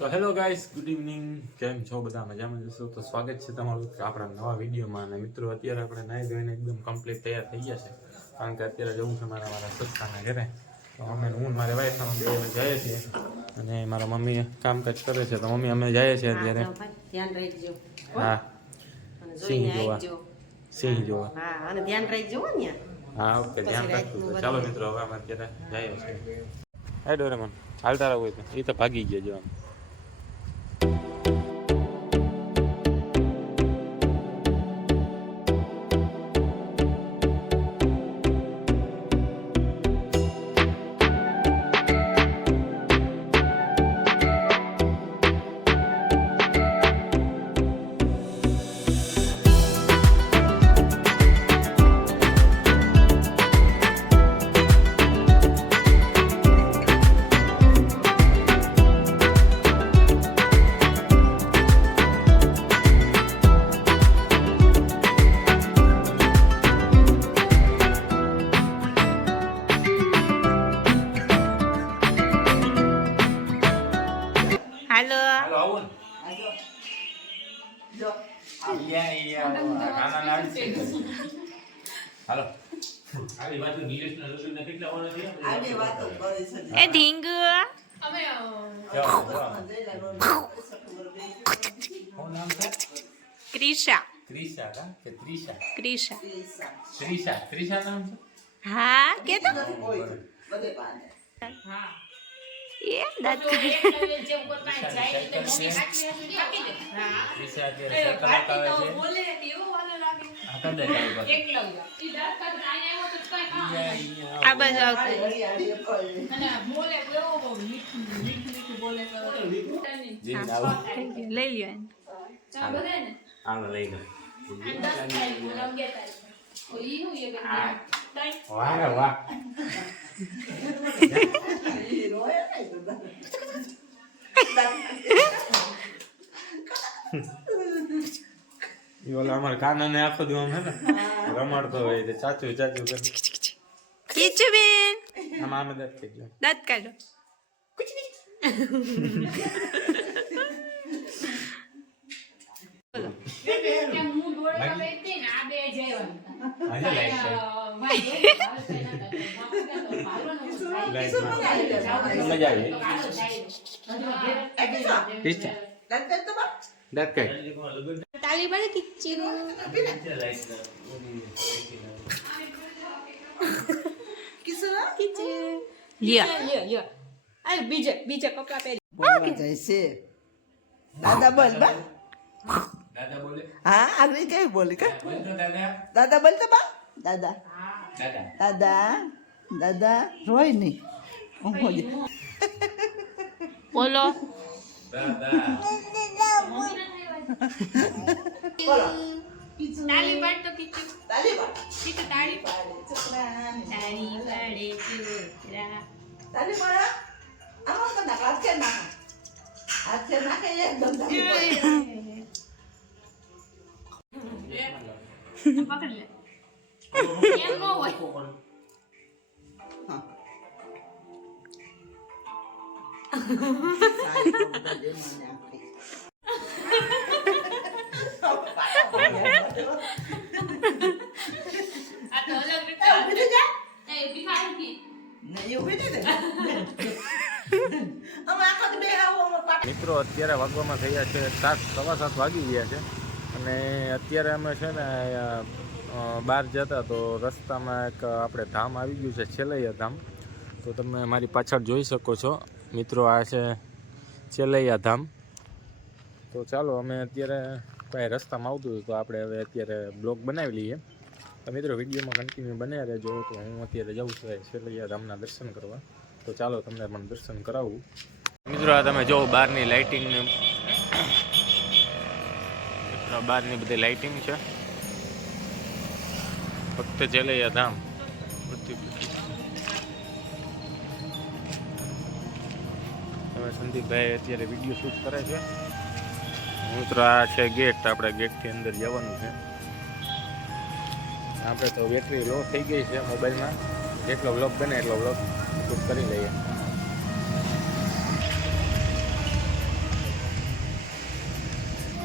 તો hello guys, good evening. કેમ છો બધા? મજામાં જશો તો સ્વાગત છે તમારું આપણા નવા વિડીયોમાં. અને મિત્રો, અત્યારે આપણે નાહી ધોઈને એકદમ કમ્પ્લીટ તૈયાર થઈ ગયા છે, કારણ કે અત્યારે જવું છે મારા સસરાના ઘરે. તો અમે હું મારા વાઈફ અમે બે જઈએ છીએ, અને મારા મમ્મી કામકાજ કરે છે, તો મમ્મી અમે જઈએ છીએ અત્યારે. હા, સિંહ જોવા. હા, ઓકે, ધ્યાન રાખજો. ચાલો મિત્રો, હવે અમે અત્યારે જઈએ છીએ. હે ડોરેમોન, હાલતા રહો. એ તો ભાગી ગયા જો. એ ઢીંગ ક્રિશા નામ છે. હા કે તો એ દાંત આ બાજુ આવતું લઈ લ્યો વાહ ઓલા અમારા કાનાને આખો દી આમ હે ને રમાડતો હોય તો ચાચુ બેન આમાં આમે દાંત થઈ ગયો. દાંત કાઢો. તાલી બને કિચ્ચુ બીજા કપડા પહેરી દાદા બોલ બા. દાદા બોલે. હા, આગળ કેવી બોલી કે દાદા બોલતો બા. દાદા દાદા દાદા રોય નહીં. બોલો. તાલી પાડ તો કિચ્ચુ. તાલી પાડ. કિચ્ચુ તાળી પાડે છોકરાને. તાળી પાડે છોકરા. તાલી પાડ. આમાં તો નાખ હાથ નાખ. હાથ નાખે એકદમ તાલી પાડ. પકડ લે. એમ નો હોય. હા. આ તો અલગ રીતે એ ભિખારી કી નહીં ઉભી દે. અમે આખો બે આવો મિત્રો, અત્યારે વાગવામાં થયા છે 7:15 વાગી ગયા છે, અને અત્યારે અમે છે ને બહાર જતા તો રસ્તામાં એક આપણે ધામ આવી ગયું છે, છેલૈયા ધામ. તો તમે મારી પાછળ જોઈ શકો છો મિત્રો, આ છે છેલૈયા ધામ. તો ચાલો, અમે અત્યારે કાંઈ રસ્તામાં આવતું હતું તો આપણે હવે અત્યારે બ્લોગ બનાવી લઈએ. તો મિત્રો, વિડીયોમાં કન્ટિન્યુ બન્યા રહેજો. તો હું અત્યારે જાઉં છું છેલૈયા ધામના દર્શન કરવા. તો ચાલો, તમને પણ દર્શન કરાવું. મિત્રો, આ તમે જો બહારની લાઇટિંગ, બહારની બધી લાઇટિંગ છે. ફક્ત છેલૈયા ધામ હવે સંદીપભાઈ અત્યારે વિડીયો શૂટ કરે છે. મિત્રો, આ છે ગેટ. આપણે ગેટથી અંદર જવાનું છે. આપણે તો બેટરી લો થઈ ગઈ છે મોબાઈલમાં. જેટલો વ્લોગ બને એટલો વ્લોગ શૂટ કરી લઈએ.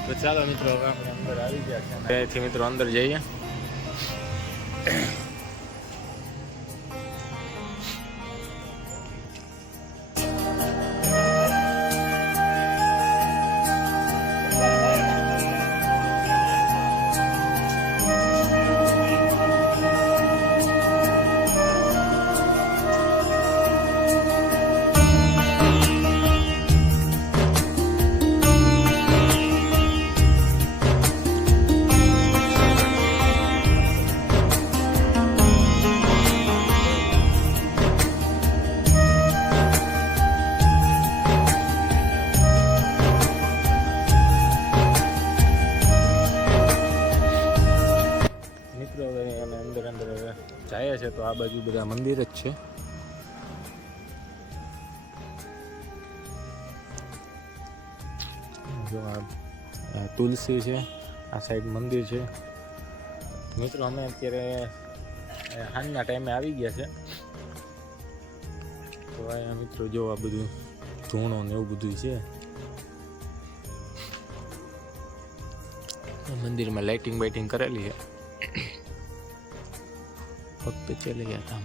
તો ચાલો મિત્રો હવે આપણે અંદર આવી ગયા છે અહીંથી મિત્રો અંદર જઈએ. જાય છે તો આ બાજુ બધા મંદિર જ છે. જો આ તુલસી છે, આ સાઈડ મંદિર છે. મિત્રો અમે અત્યારે સાંજના ટાઈમે આવી ગયા છે. તો અહીંયા મિત્રો જો આ બધું ધૂણો ને એવું બધું છે. મંદિરમાં લાઇટિંગ બાઇટિંગ કરેલી છે. फक्त चले गया था.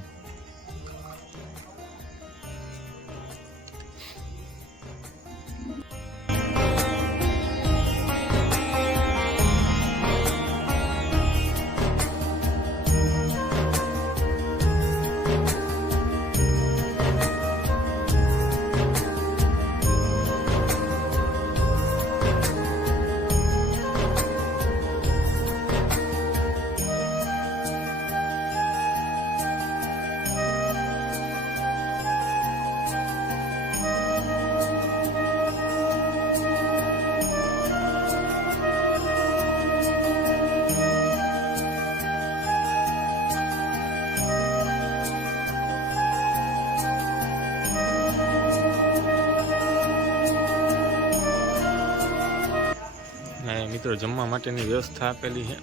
મિત્રો જમવા માટેની વ્યવસ્થા આપેલી છે.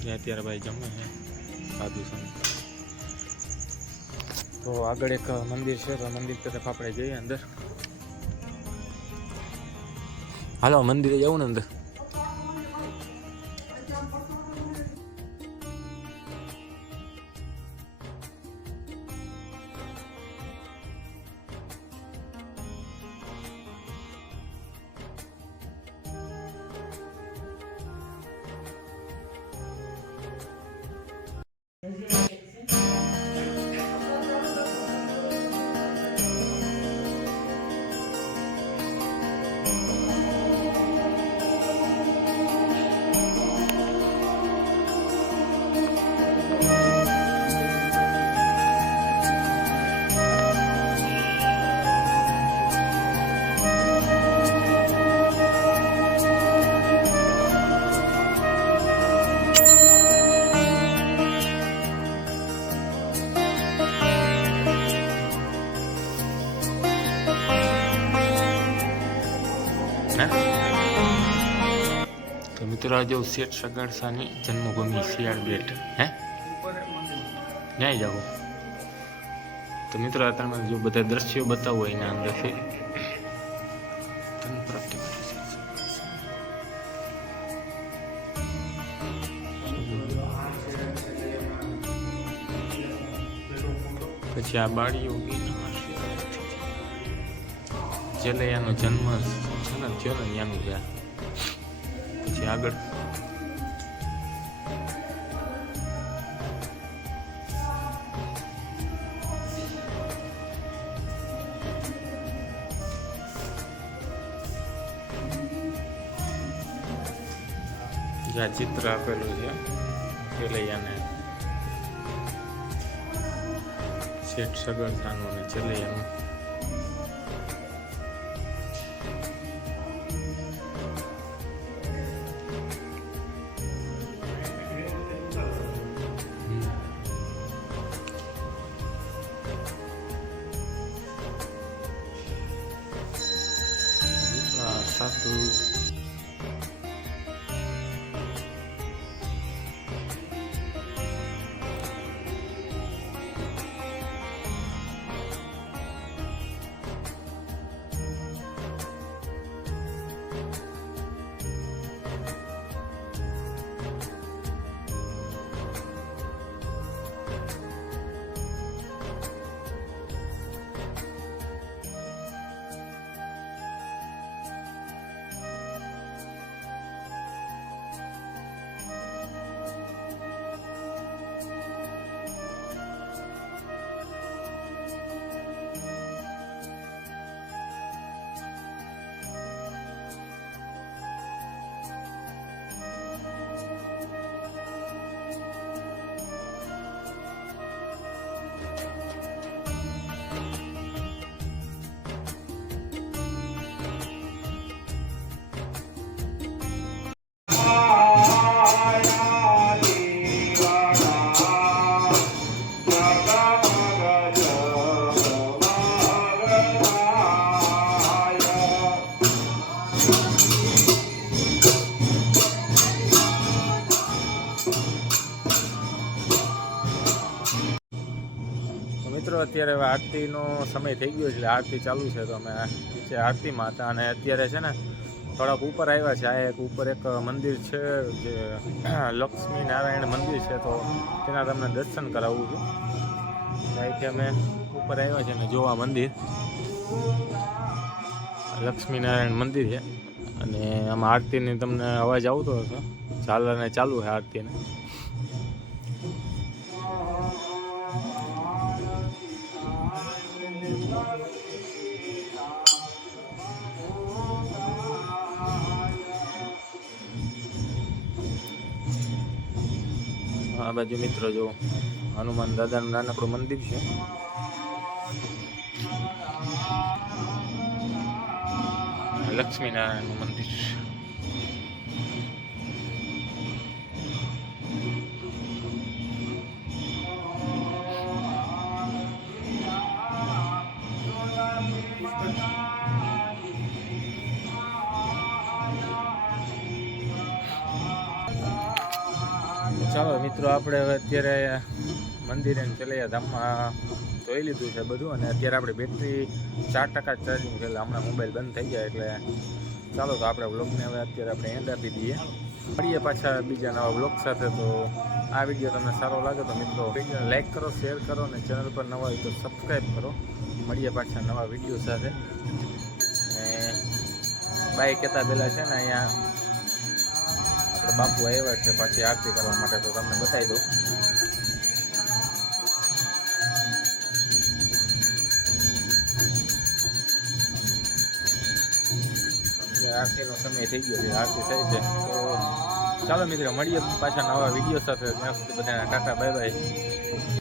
ત્યાં અત્યારે ભાઈ જમે છે સાધુ સંત. તો આગળ એક મંદિર છે તો મંદિર તરફ આપણે જઈએ અંદર. હાલો મંદિરે જવું ને અંદર. તો મિત્રો આ જો શેઠ સગાડસાની જન્મભૂમિ શિયાળ બેટ હે ન્યાય જાવ. તો મિત્રો આ તમને જો બધા દ્રશ્યો બતાવો એના અંદરથી પછી આ બાળીઓ જેલૈયાનો જન્મ છે ને થયો ને ત્યાંનું છે. પછી આગળ જ્યાં ચિત્ર આપેલું છે જેલૈયાને શેઠ સગડસાનું અને જેલૈયાનું. સાધુ અત્યારે હવે આરતીનો સમય થઈ ગયો એટલે આરતી ચાલુ છે, તો અમે નીચે આરતીમાં હતા અને અત્યારે છે ને થોડાક ઉપર આવ્યા છે. આ ઉપર એક મંદિર છે જે લક્ષ્મી નારાયણ મંદિર છે, તો તેના તમને દર્શન કરાવું છું. અહીંથી અમે ઉપર આવ્યા છે ને જો આ મંદિર લક્ષ્મીનારાયણ મંદિર છે અને આમાં આરતીની તમને અવાજ આવતો હશે. ઝાલરને ચાલુ છે આરતીને. આ બાજુ મિત્રો જો હનુમાન દાદાનું નાનકડું મંદિર છે. લક્ષ્મીનારાયણનું મંદિર. ચાલો મિત્રો, આપણે હવે અત્યારે મંદિરે ચલૈયા ધામમાં જોઈ લીધું છે બધું, અને અત્યારે આપણે બેટરી 4% ચાર્જિંગ છે, એટલે હમણાં મોબાઈલ બંધ થઈ જાય. એટલે ચાલો તો આપણે વ્લોગને હવે અત્યારે આપણે એન્ડ આપી દઈએ. મળીએ પાછા બીજા નવા વ્લોગ સાથે. તો આ વિડીયો તમને સારો લાગે તો મિત્રો વિડીયોને લાઈક કરો, શેર કરો, અને ચેનલ પર નવા હોય તો સબસ્ક્રાઈબ કરો. મળીએ પાછા નવા વિડીયો સાથે. અને બાય કહેતા પહેલાં છે ને અહીંયા આપણે બાપુ આવ્યા છે પાછી આરતી કરવા માટે, તો તમને બતાવી દઉં. આરતીનો સમય થઈ ગયો છે, આરતી થઈ છે. તો ચાલો મિત્રો મળીએ પાછા નવા વિડીયો સાથે. ત્યાં સુધી બધાને ટાટા બાય બાય.